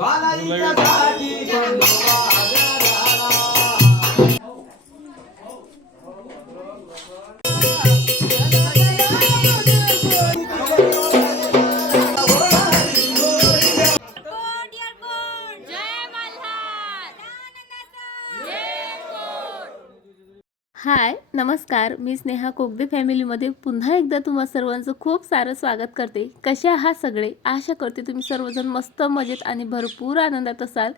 ಬಾಲ हाय नमस्कार. मी स्नेहा कोगदे फॅमिलीमध्ये पुन्हा एकदा तुम्हा सर्वांचं खूप सारं स्वागत करते. कसे आहात सगळे? आशा करते तुम्ही सर्वजण मस्त मजेत आणि भरपूर आनंदात असाल.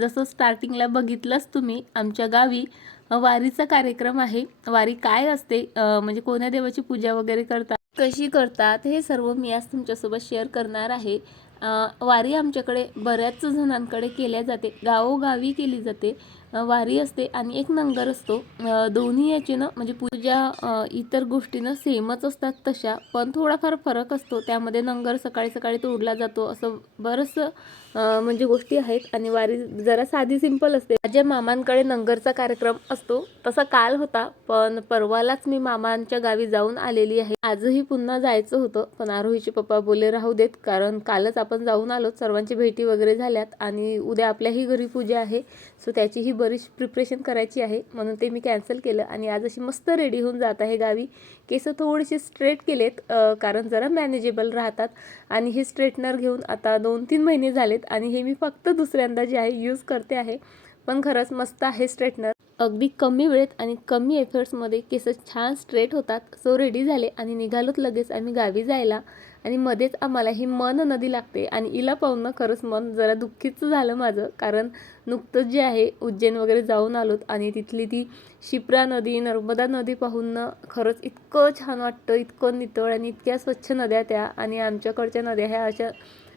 जसं स्टार्टिंगला बघितलंच तुम्ही आमच्या गावी वारीचा कार्यक्रम आहे. वारी काय असते? म्हणजे कोण्या देवाची पूजा वगैरे करतात? कशी करतात? हे सर्व मी आज तुमच्यासोबत शेअर करणार आहे. वारी आमच्याकडे बऱ्याच जणांकडे केल्या जाते. गावोगावी केली जाते. वारी असते आणि एक नंगर असतो. दोन्ही याची ना म्हणजे पूजा इतर गोष्टीनं सेमच असतात तशा पण थोडाफार फरक असतो. त्यामध्ये नंगर सकाळी सकाळी तोडला जातो असं बरंचसं म्हणजे गोष्टी आहेत. आणि वारी जरा साधी सिंपल असते. माझ्या मामांकडे नंगरचा कार्यक्रम असतो. तसा काल होता पण परवालाच मी मामांच्या गावी जाऊन आलेली आहे. आजही पुन्हा जायचं होतं पण आरोहीचे पप्पा बोले राहू देत कारण कालच आपण जाऊन आलो. सर्वांची भेटी वगैरे झाल्यात आणि उद्या आपल्याही घरी पूजा आहे. सो त्याचीही बरीच प्रिपरेशन करायची आहे. म्हणून ते मी कॅन्सल केलं आणि आज अशी मस्त रेडी होऊन जात आहे गावी. केस थोडेसे स्ट्रेट केलेत कारण जरा मॅनेजेबल राहतात. आणि हे स्ट्रेटनर घेऊन आता दोन तीन महिने झालेत आणि हे मी फक्त दुसऱ्यांदा जे आहे यूज करते आहे. पण खरंच मस्त आहे स्ट्रेटनर अगदी कमी वेळेत आणि कमी एफर्ट्समध्ये केस छान स्ट्रेट होतात. सो रेडी झाले आणि निघालोत लगेच आम्ही गावी जायला. आणि मध्येच आम्हाला ही मन नदी लागते आणि इला पाहून खरंच मन जरा दुःखीच झालं माझं. कारण नुकतंच जे आहे उज्जैन वगैरे जाऊन आलोत आणि तिथली ती शिप्रा नदी नर्मदा नदी पाहून ना खरंच इतकं छान वाटतं इतकं नितळ आणि इतक्या स्वच्छ नद्या त्या आणि आमच्याकडच्या नद्या ह्या अशा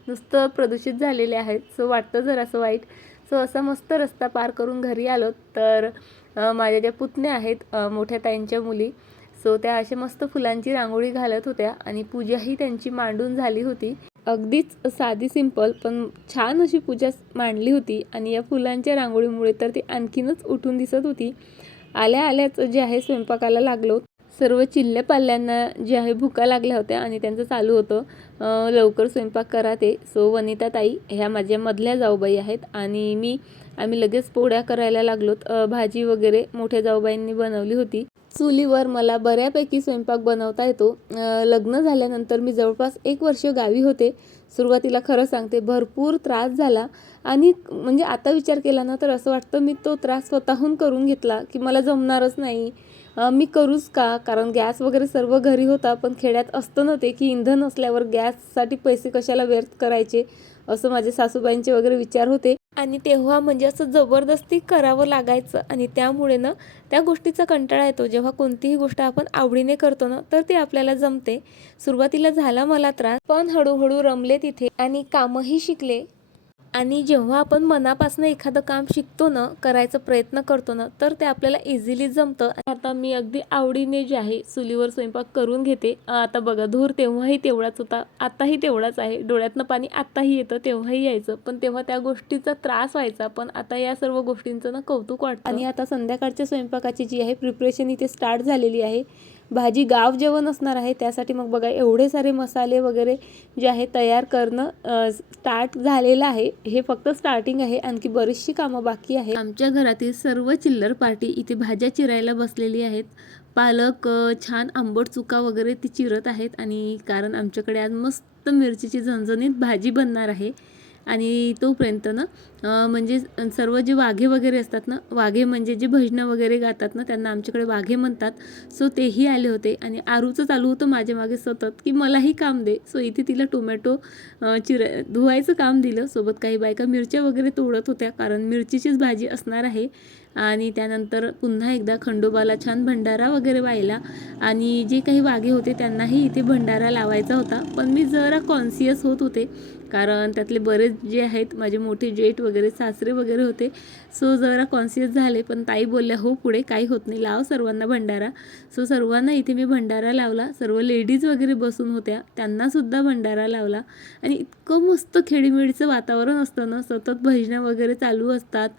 नुसतं प्रदूषित झालेल्या आहेत. सो वाटतं जरासं वाईट. सो असा मस्त रस्ता पार करून घरी आलो तर माझ्या ज्या पुतण्या आहेत मोठ्या ताईंच्या मुली सो त्या अशा मस्त फुलांची रांगोळी घालत होत्या आणि पूजाही त्यांची मांडून झाली होती. अगदीच साधी सिंपल पण छान अशी पूजा मांडली होती आणि या फुलांच्या रांगोळीमुळे तर ती आणखीनच उठून दिसत होती. आल्या आल्याच जे आहे स्वयंपाकाला लागलो. सर्व चिल्ल्या पाल्यांना जे आहे भुका लागल्या होत्या आणि त्यांचं चालू होतं. लवकर स्वयंपाक करा ते. सो वनिता ताई ह्या माझ्या मधल्या जाऊबाई आहेत आणि मी आम्ही लगेच पोळ्या करायला लागलोत. भाजी वगैरे मोठ्या जाऊबाईंनी बनवली होती. चुलीवर मला बऱ्यापैकी स्वयंपाक बनवता येतो. लग्न झाल्यानंतर मी जवळपास एक वर्ष गावी होते. सुरुवातीला खरं सांगते भरपूर त्रास झाला. आणि म्हणजे आता विचार केला ना तर असं वाटतं मी तो त्रास स्वतःहून करून घेतला की मला जमणारच नाही. मी करूच का? कारण गॅस वगैरे सर्व घरी होता पण खेड्यात असतं ना ते की इंधन असल्यावर गॅससाठी पैसे कशाला व्यर्थ करायचे? असं माझे सासूबाईंचे वगैरे विचार होते. आणि तेव्हा म्हणजे असं जबरदस्ती करावं लागायचं. आणि त्यामुळे ना त्या गोष्टीचा कंटाळा येतो. जेव्हा कोणतीही गोष्ट आपण आवडीने करतो ना तर ते आपल्याला जमते. सुरुवातीला झाला मला त्रास पण हळूहळू रमले तिथे आणि कामही शिकले. आणि जेव्हा आपण मनापासून एखादं काम शिकतो ना करायचा प्रयत्न करतो ना तर ते आपल्याला इझिली जमतं. आता मी अगदी आवडीने जे आहे चुलीवर स्वयंपाक करून घेते. आता बघा धूर तेव्हाही तेवढाच होता आताही तेवढाच आहे. डोळ्यातनं पाणी आत्ताही येतं तेव्हाही यायचं. पण तेव्हा त्या गोष्टीचा त्रास व्हायचा. पण आता या सर्व गोष्टींचं ना कौतुक वाटतं. आणि आता संध्याकाळच्या स्वयंपाकाची जी आहे प्रिपरेशन इथे स्टार्ट झालेली आहे. भाजी गाव जेवण असणार आहे त्यासाठी मग बघा एवढे सारे मसाले वगैरे जे आहे तयार करणं स्टार्ट झालेलं आहे. हे फक्त स्टार्टिंग आहे आणखी बरीचशी कामं बाकी आहे आमच्या घरातील सर्व चिल्लर पार्टी इथे भाज्या चिरायला बसलेली आहेत. पालक छान आंबट चुका वगैरे ती चिरत आहेत आणि कारण आमच्याकडे आज मस्त मिरचीची झणझणीत भाजी बनणार आहे. आणि तोपर्यंत ना म्हणजे सर्व जे वाघे वगैरे असतात ना वाघे म्हणजे जे भजनं वगैरे गातात ना त्यांना आमच्याकडे वाघे म्हणतात. सो तेही आले होते आणि आरूचं चालू होतं माझ्या मागे सतत की मलाही काम दे. सो इथे तिला टोमॅटो चिर धुवायचं काम दिलं. सोबत काही बायका मिरच्या वगैरे तोडत होत्या कारण मिरचीचीच भाजी असणार आहे. आणि त्यानंतर पुन्हा एकदा खंडोबाला छान भंडारा वगैरे व्हायला. आणि जे काही वाघे होते त्यांनाही इथे भंडारा लावायचा होता. पण मी जरा कॉन्सियस होत होते. कारण त्यातले बरेच जे आहेत माझे मोठे जेठ वगैरे सासरे वगैरे होते. सो जरा कॉन्सियस झाले. पण ताई बोलल्या हो पुढे काही होत नाही. लाव सर्वांना भंडारा. सो सर्वांना इथे मी भंडारा लावला. सर्व लेडीज वगैरे बसून होत्या. त्यांनासुद्धा भंडारा लावला. आणि इतकं मस्त खेडीमेडीचं वातावरण असतं ना. सतत भजनं वगैरे चालू असतात.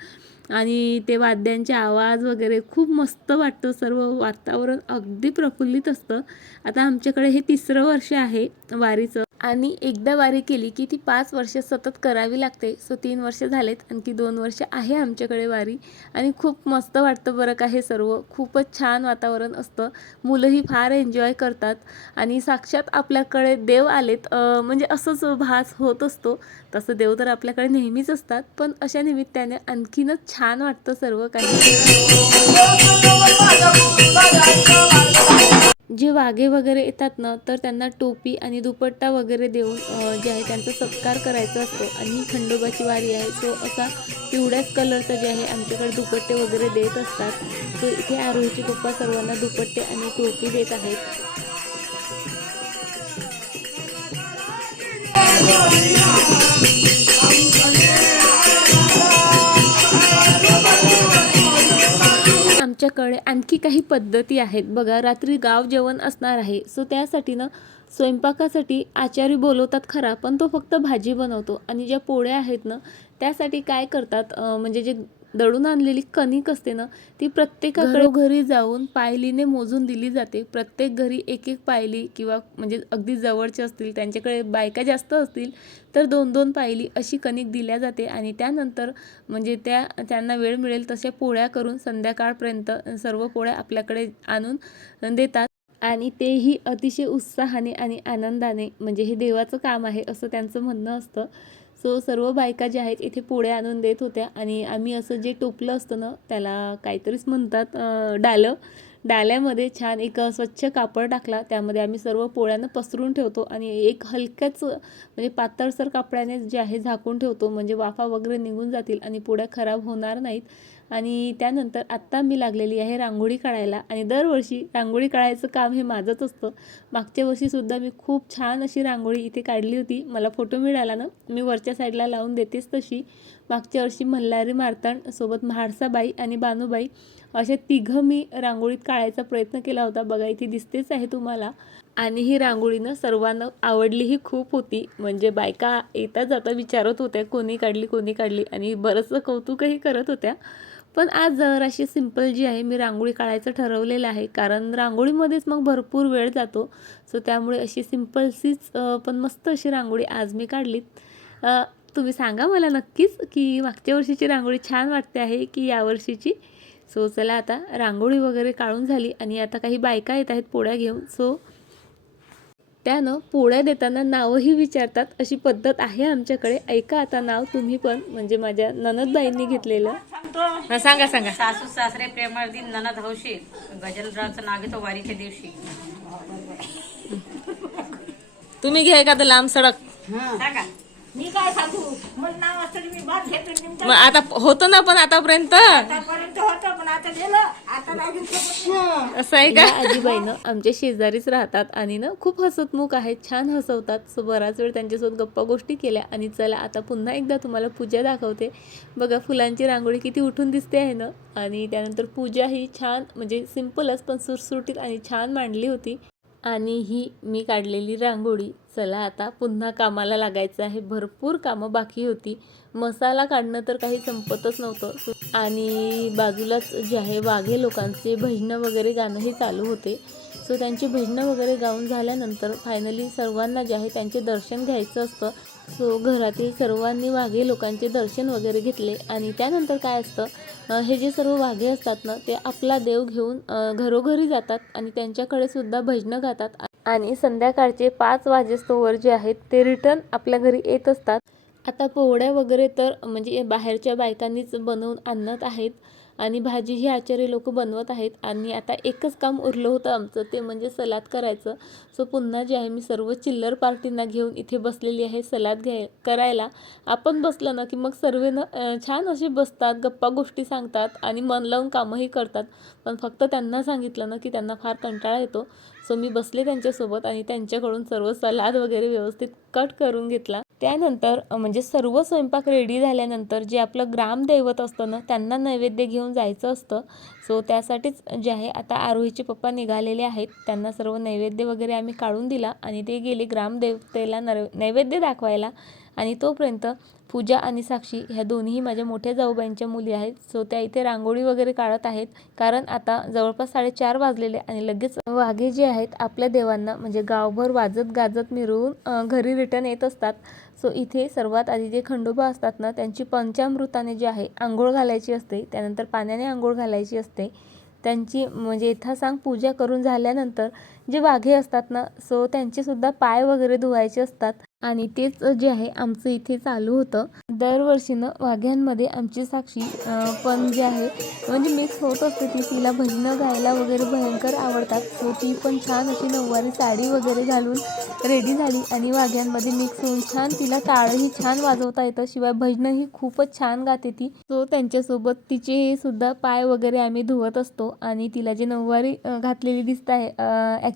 आणि ते वाद्यांचे आवाज वगैरे खूप मस्त वाटतं. सर्व वातावरण अगदी प्रफुल्लित असतं. आता आमच्याकडे हे तिसरं वर्ष आहे वारीचं. आणि एकदा वारी केली की ती पाच वर्ष सतत करावी लागते. सो तीन वर्ष झालेत आणखी दोन वर्ष आहे आमच्याकडे वारी. आणि खूप मस्त वाटतं बरं का हे सर्व. खूपच छान वातावरण असतं. मुलंही फार एन्जॉय करतात. आणि साक्षात आपल्याकडे देव आलेत. म्हणजे असंच भास होत असतो. तसं देव तर आपल्याकडे नेहमीच असतात. पण अशा निमित्ताने आणखीनच छान वाटतं सर्व काही. जे वाघे वगैरे येतात ना तर त्यांना टोपी आणि दुपट्टा वगैरे देऊन जे आहे त्यांचा सत्कार करायचा असतो आणि ही खंडोबाची वारी आहे सो असा पिवळ्याच कलरचा जे आहे आमच्याकडे दुपट्टे वगैरे देत असतात सो इथे आरोहीचे पप्पा सर्वांना दुपट्टे आणि टोपी देत आहेत आमच्याकडे आणखी काही पद्धती आहेत. बघा रात्री गाव जेवण असणार आहे. सो त्यासाठी ना स्वयंपाकासाठी आचारी बोलवतात खरा पण तो फक्त भाजी बनवतो. आणि ज्या पोळ्या आहेत ना त्यासाठी काय करतात म्हणजे जे दळून आणलेली कणिक असते ना ती प्रत्येकाकडे घरी जाऊन पायलीने मोजून दिली जाते. प्रत्येक घरी एक एक पायली किंवा म्हणजे अगदी जवळचे असतील त्यांच्याकडे बायका जास्त असतील तर दोन दोन पायली अशी कणिक दिल्या जाते आणि त्यानंतर म्हणजे त्या त्यांना वेळ मिळेल तशा पोळ्या करून संध्याकाळपर्यंत सर्व पोळ्या आपल्याकडे आणून देतात. आणि तेही अतिशय उत्साहाने आणि आनंदाने म्हणजे हे देवाचं काम आहे असं त्यांचं म्हणणं असतं. सो सर्व बायका ज्या आहेत इथे पोळ्या आणून देत होत्या. आणि आम्ही असं जे टोपलं असतं ना त्याला काहीतरीच म्हणतात डालं. डाल्यामध्ये छान एक स्वच्छ कापड टाकला. त्यामध्ये आम्ही सर्व पोळ्यांना पसरून ठेवतो. आणि एक हलक्याच म्हणजे पातळसर कापडाने जे आहे झाकून ठेवतो. म्हणजे वाफा वगैरे निघून जातील आणि पोळ्या खराब होणार नाहीत. आणि त्यानंतर आत्ता मी लागलेली आहे रांगोळी काढायला आणि दरवर्षी रांगोळी काढायचं काम हे माझंच असतं. मागच्या वर्षीसुद्धा मी खूप छान अशी रांगोळी इथे काढली होती. मला फोटो मिळाला ना मी वरच्या साईडला लावून देतेच तशी. मागच्या वर्षी मल्हारी मारतण सोबत म्हाडसाबाई आणि बानूबाई अशा तिघं मी रांगोळीत काढायचा प्रयत्न केला होता. बघा इथे दिसतेच आहे तुम्हाला. आणि ही रांगोळीनं सर्वांना आवडलीही खूप होती. म्हणजे बायका येता जाता विचारत होत्या कोणी काढली कोणी काढली. आणि बरंचसं कौतुकही करत होत्या. पण आज जराशी सिंपल जी आहे मी रांगोळी काढायचं ठरवलेलं आहे. कारण रांगोळीमध्येच मग भरपूर वेळ जातो. सो त्यामुळे अशी सिंपलसीच पण मस्त अशी रांगोळी आज मी काढलीत. तुम्ही सांगा मला नक्कीच की मागच्या वर्षीची रांगोळी छान वाटते आहे की यावर्षीची सो चला आता रांगोळी वगैरे काढून झाली आणि आता काही बायका येत आहेत पोळ्या घेऊन. सो त्यानं पोळ्या देताना नावही विचारतात अशी पद्धत आहे आमच्याकडे. ऐका आता नाव तुम्ही पण म्हणजे माझ्या ननदबाईंनी घेतलेलं. हा, सांगा सांगा. सासू सासरे प्रेमळ दिन ननद हौशी. गजेंद्राचं नाव घेतो वारीच्या दिवशी. तुम्ही घ्या एखादं लांब सडक. सांगा. मी काय सांगू? मला नाव असतं मी भात घेतो मग आता होतं ना पण आतापर्यंत. असं आहे का? या आजीबाईनं आमच्या शेजारीच राहतात आणि ना खूप हसतमुख आहेत छान हसवतात. सो बराच वेळ त्यांच्यासोबत गप्पा गोष्टी केल्या आणि चला आता पुन्हा एकदा तुम्हाला पूजा दाखवते. बघा फुलांची रांगोळी किती उठून दिसते आहे ना. आणि त्यानंतर पूजा ही छान म्हणजे सिम्पलच पण सुटसुटीत आणि छान मांडली होती. आणि ही मी काढलेली रांगोळी. चला आता पुन्हा कामाला लागायचं आहे. भरपूर कामं बाकी होती. मसाला काढणं तर काही संपतच नव्हतं. आणि बाजूलाच जे आहे वाघे लोकांचे भजनं वगैरे गाणंही चालू होते. सो त्यांची भजनं वगैरे गाऊन झाल्यानंतर फायनली सर्वांना जे आहे त्यांचे दर्शन घ्यायचं असतं. सो घरातील सर्वांनी वाघे लोकांचे दर्शन वगैरे घेतले. आणि त्यानंतर काय असतं हे जे सर्व वाघे असतात ना ते आपला देव घेऊन घरोघरी जातात आणि त्यांच्याकडे सुद्धा भजनं गातात. आणि संध्याकाळचे पाच वाजेस्तोवर जे आहेत ते रिटर्न आपल्या घरी येत असतात. आता पोवड्या वगैरे तर म्हणजे बाहेरच्या बायकांनीच बनवून आणत आहेत. आणि भाजी ही आचार्य लोक बनवत आहेत. आणि आता एकच काम उरलं होतं आमचं ते म्हणजे सलाद करायचं. सो पुन्हा जे आहे मी सर्व चिल्लर पार्टींना घेऊन इथे बसलेली आहे सलाद घ्याय करायला. आपण बसलं ना की मग सर्व न छान असे बसतात गप्पा गोष्टी सांगतात आणि मन लावून कामही करतात. पण फक्त त्यांना सांगितलं ना की त्यांना फार कंटाळा येतो. सो मी बसले त्यांच्यासोबत आणि त्यांच्याकडून सर्व सलाद वगैरे व्यवस्थित कट करून घेतला. त्यानंतर म्हणजे सर्व स्वयंपाक रेडी झाल्यानंतर जे आपलं ग्रामदैवत असतं ना त्यांना नैवेद्य घेऊन जायचं असतं. सो त्यासाठीच जे आहे आता आरोहीचे पप्पा निघालेले आहेत. त्यांना सर्व नैवेद्य वगैरे आम्ही काढून दिला आणि ते गेले ग्रामदेवतेला नर नैवेद्य दाखवायला. आणि तोपर्यंत पूजा आणि साक्षी ह्या दोन्ही माझ्या मोठ्या जाऊबाईंच्या मुली आहेत. सो त्या इथे रांगोळी वगैरे काढत आहेत. कारण आता जवळपास साडेचार वाजलेले आणि लगेच वाघे जे आहेत आपल्या देवांना म्हणजे गावभर वाजत गाजत मिरवून घरी रिटर्न येत असतात. सो इथे सर्वात आधी जे खंडोबा असतात ना त्यांची पंचामृताने जे आहे आंघोळ घालायची असते त्यानंतर पाण्याने आंघोळ घालायची असते. त्यांची म्हणजे यथासांग पूजा करून झाल्यानंतर जे वाघे असतात ना सो त्यांचे सुद्धा पाय वगैरे धुवायचे असतात. आणि तेच जे आहे आमचं इथे चालू होतं. दरवर्षीनं वाघ्यांमध्ये आमची साक्षी पण जे आहे म्हणजे मिक्स होत असते ती. तिला भजनं गायला वगैरे भयंकर आवडतात. सो ती पण छान अशी नऊवारी साडी वगैरे घालून रेडी झाली. आणि वाघ्यांमध्ये मिक्स होऊन छान तिला टाळही छान वाजवता येतं. शिवाय भजनंही खूपच छान गाते ती. सो त्यांच्यासोबत तिचे सुद्धा पाय वगैरे आम्ही धुवत असतो. आणि तिला जे नऊवारी घातलेली दिसत आहे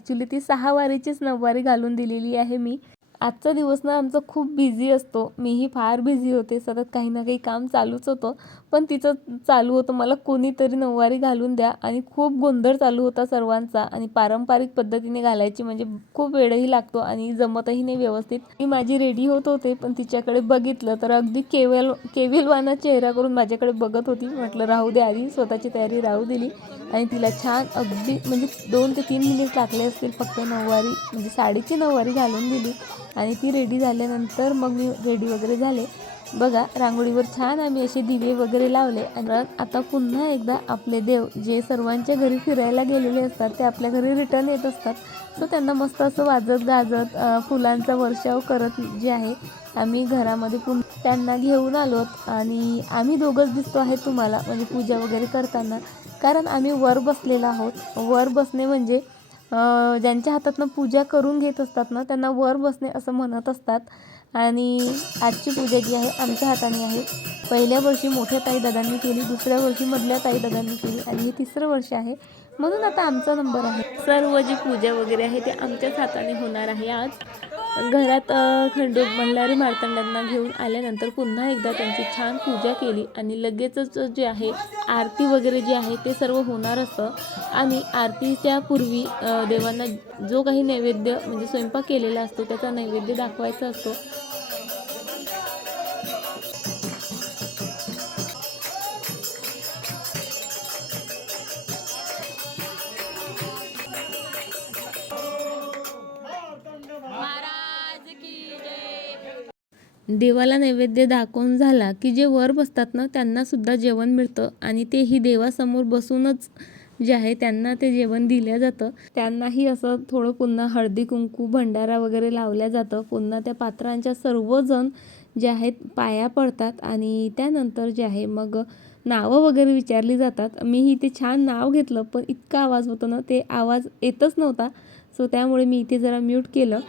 ॲक्च्युली ती सहा वारीचीच नऊवारी घालून दिलेली आहे मी. आजचा दिवस ना आमचा खूप बिझी असतो. मीही फार बिझी होते. सतत काही ना काही काम चालूच होतं. पण तिचं चालू होतं. मला कोणीतरी नऊवारी घालून द्या. आणि खूप गोंधळ चालू होता सर्वांचा. आणि पारंपरिक पद्धतीने घालायची म्हणजे खूप वेळही लागतो आणि जमतही नाही व्यवस्थित. मी माझी रेडी होत होते पण तिच्याकडे बघितलं तर अगदी केवल केविलवाना चेहरा करून माझ्याकडे बघत होती. म्हटलं राहू दे आधी स्वतःची तयारी राहू दिली. आणि तिला छान अगदी म्हणजे दोन ते तीन मिनिट लागले असतील फक्त नऊवारी म्हणजे साडीची नऊवारी घालून दिली. आणि ती रेडी झाल्यानंतर मग मी रेडी वगैरे झाले. बघा रांगोळीवर छान आम्ही असे दिवे वगैरे लावले आणि आता पुन्हा एकदा आपले देव जे सर्वांच्या घरी फिरायला गेलेले असतात ते आपल्या घरी रिटर्न येत असतात. सो त्यांना मस्त असं वाजत गाजत फुलांचा वर्षाव करत जे आहे आम्ही घरामध्ये पुन्हा त्यांना घेऊन आलोत आणि आम्ही दोघंच दिसतो आहे तुम्हाला म्हणजे पूजा वगैरे करताना. कारण आम्ही वर बसलेलो आहोत. वर बसणे म्हणजे ज्यांच्या हातातनं पूजा करून घेत असतात ना त्यांना वर बसणे असं म्हणत असतात. आणि आजची पूजा जी आहे आमच्या हाताने आहे. पहिल्या वर्षी मोठ्या ताई दादांनी केली दुसऱ्या वर्षी मधल्या ताई दादांनी केली आणि हे तिसरं वर्ष आहे. म्हणून आता आमचा नंबर आहे. सर्व जी पूजा वगैरे आहे ते आमच्याच हाताने होणार आहे आज. घरात खंडू मल्हारी मार्तंडांना घेऊन आल्यानंतर पुन्हा एकदा त्यांची छान पूजा केली आणि लगेचच जे आहे आरती वगैरे जे आहे ते सर्व होणार असतं आणि आरतीच्या पूर्वी देवांना जो काही नैवेद्य म्हणजे स्वयंपाक केलेला असतो त्याचा नैवेद्य दाखवायचा असतो. देवाला नैवेद्य दाखवून झाला की जे वर बसतात ना त्यांना सुद्धा जेवण मिळतं आणि तेही देवासमोर बसूनच जे आहे त्यांना ते जेवण दिलं जातं. त्यांनाही असं थोडं पुन्हा हळदी कुंकू भंडारा वगैरे लावल्या जातं. पुन्हा त्या पात्रांच्या सर्वजण जे आहेत पाया पडतात आणि त्यानंतर जे आहे मग नावं वगैरे विचारली जातात. मीही ते छान नाव घेतलं पण इतका आवाज होतो ना ते आवाज येतच नव्हता. सो त्यामुळे मी इथे जरा म्यूट केलं.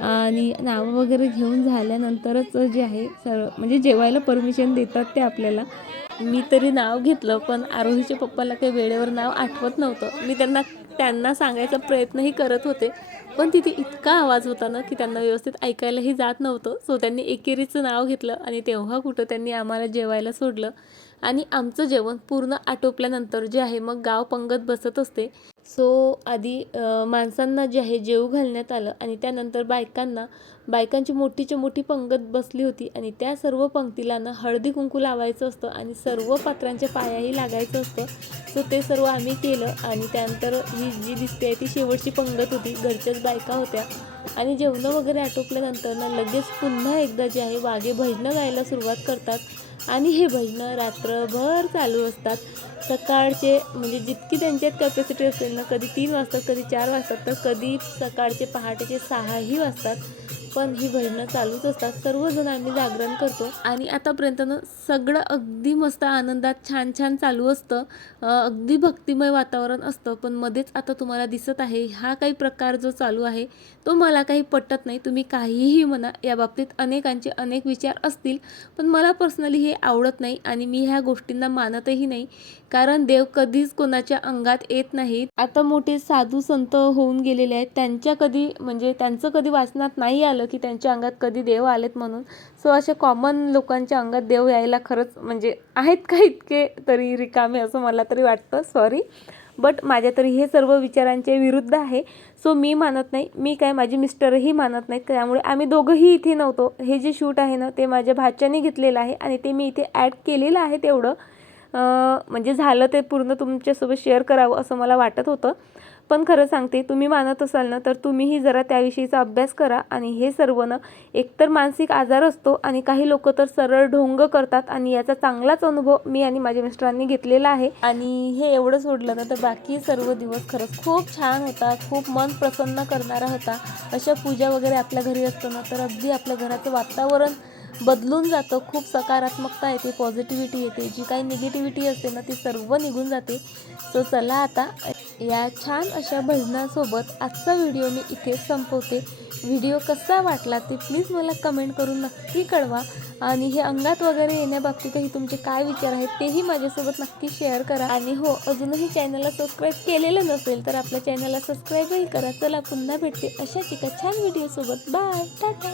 आणि नावं वगैरे घेऊन झाल्यानंतरच जे आहे सर्व म्हणजे जेवायला परमिशन देतात ते आपल्याला. मी तरी नाव घेतलं पण आरोहीच्या पप्पाला काही वेळेवर नाव आठवत नव्हतं. मी त्यांना त्यांना सांगायचा प्रयत्नही करत होते. पण तिथे इतका आवाज होता ना की त्यांना व्यवस्थित ऐकायलाही जात नव्हतं. सो त्यांनी एकेरीचं नाव घेतलं आणि तेव्हा कुठं त्यांनी आम्हाला जेवायला सोडलं. आणि आमचं जेवण पूर्ण आटोपल्यानंतर जे आहे मग गाव पंगत बसत असते. सो आधी माणसांना जे आहे जेऊ घालण्यात आलं आणि त्यानंतर बायकांना बायकांची मोठीच्या मोठी पंगत बसली होती आणि त्या सर्व पंक्तीला ना हळदी कुंकू लावायचं असतं आणि सर्व पात्रांच्या पायाही लागायचं असतं. सो ते सर्व आम्ही केलं आणि त्यानंतर ही जी दिसते आहे ती शेवटची पंगत होती. घरच्याच बायका होत्या. आणि जेवणं वगैरे आटोपल्यानंतर ना लगेच पुन्हा एकदा जे आहे वाघे भजनं गायला सुरुवात करतात. आणि हे भजनं रात्रभर चालू असतात. सकाळचे म्हणजे जितकी त्यांच्यात कॅपॅसिटी असेल ना कधी तीन वाजतात कधी चार वाजतात तर कधी सकाळचे पहाटेचे सहाही वाजतात. पण ही भजनं चालूच असतात. सर्वजण आम्ही जागरण करतो आणि आतापर्यंत ना सगळं अगदी मस्त आनंदात छान छान चालू असतं. अगदी भक्तिमय वातावरण असतं. पण मध्येच आता तुम्हाला दिसत आहे हा काही प्रकार जो चालू आहे तो मला काही पटत नाही. तुम्ही काहीही म्हणा या बाबतीत अनेकांचे अनेक विचार असतील. पण मला पर्सनली हे आवडत नाही आणि मी ह्या गोष्टींना मानतही नाही. कारण देव कधीच कोणाच्या अंगात येत नाहीत. आता मोठे साधू संत होऊन गेलेले आहेत. त्यांच्या कधी म्हणजे त्यांचं कधी वाचनात नाही आलं की त्यांच्या अंगात कधी देव आलेत म्हणून. सो अशा कॉमन लोकांच्या अंगात देव यायला खरंच म्हणजे आहेत का इतके तरी रिकामे असं मला तरी वाटतं. सॉरी बट माझ्या तरी हे सर्व विचारांचे विरुद्ध आहे. सो मी मानत नाही. मी काय माझे मिस्टरही मानत नाहीत. त्यामुळे आम्ही दोघंही इथे नव्हतो. हे जे शूट आहे ना ते माझ्या भाच्याने घेतलेलं आहे आणि ते मी इथे ॲड केलेलं आहे तेवढं. म्हणजे झालं ते पूर्ण तुमच्यासोबत शेअर करावं असं मला वाटत होतं. पण खरं सांगते तुम्ही मानत असाल ना तर तुम्हीही जरा त्याविषयीचा अभ्यास करा आणि हे सर्व ना एकतर मानसिक आजार असतो आणि काही लोक तर सरळ ढोंग करतात आणि याचा चांगलाच अनुभव मी आणि माझ्या मिस्टरांनी घेतलेला आहे. आणि हे एवढं सोडलं ना तर बाकी सर्व दिवस खरंच खूप छान होता खूप मन प्रसन्न करणारा होता. अशा पूजा वगैरे आपल्या घरी असतो ना तर अगदी आपल्या घराचं वातावरण बदलून जातं. खूप सकारात्मकता येते पॉझिटिव्हिटी येते. जी काही निगेटिव्हिटी असते ना ती सर्व निघून जाते. सो चला आता या छान अशा भजनासोबत आजचा व्हिडिओ मी इथे संपवते. व्हिडिओ कसा वाटला ते प्लीज मला कमेंट करून नक्की कळवा. आणि हे अंगात वगैरे येण्याबाबतीतही तुमचे काय विचार आहेत तेही माझ्यासोबत नक्की शेअर करा. आणि हो अजूनही चॅनलला सबस्क्राईब केलेलं नसेल तर आपल्या चॅनलला सबस्क्राईबही करा. चला पुन्हा भेटते अशाच एका छान व्हिडिओसोबत बाय टाटा.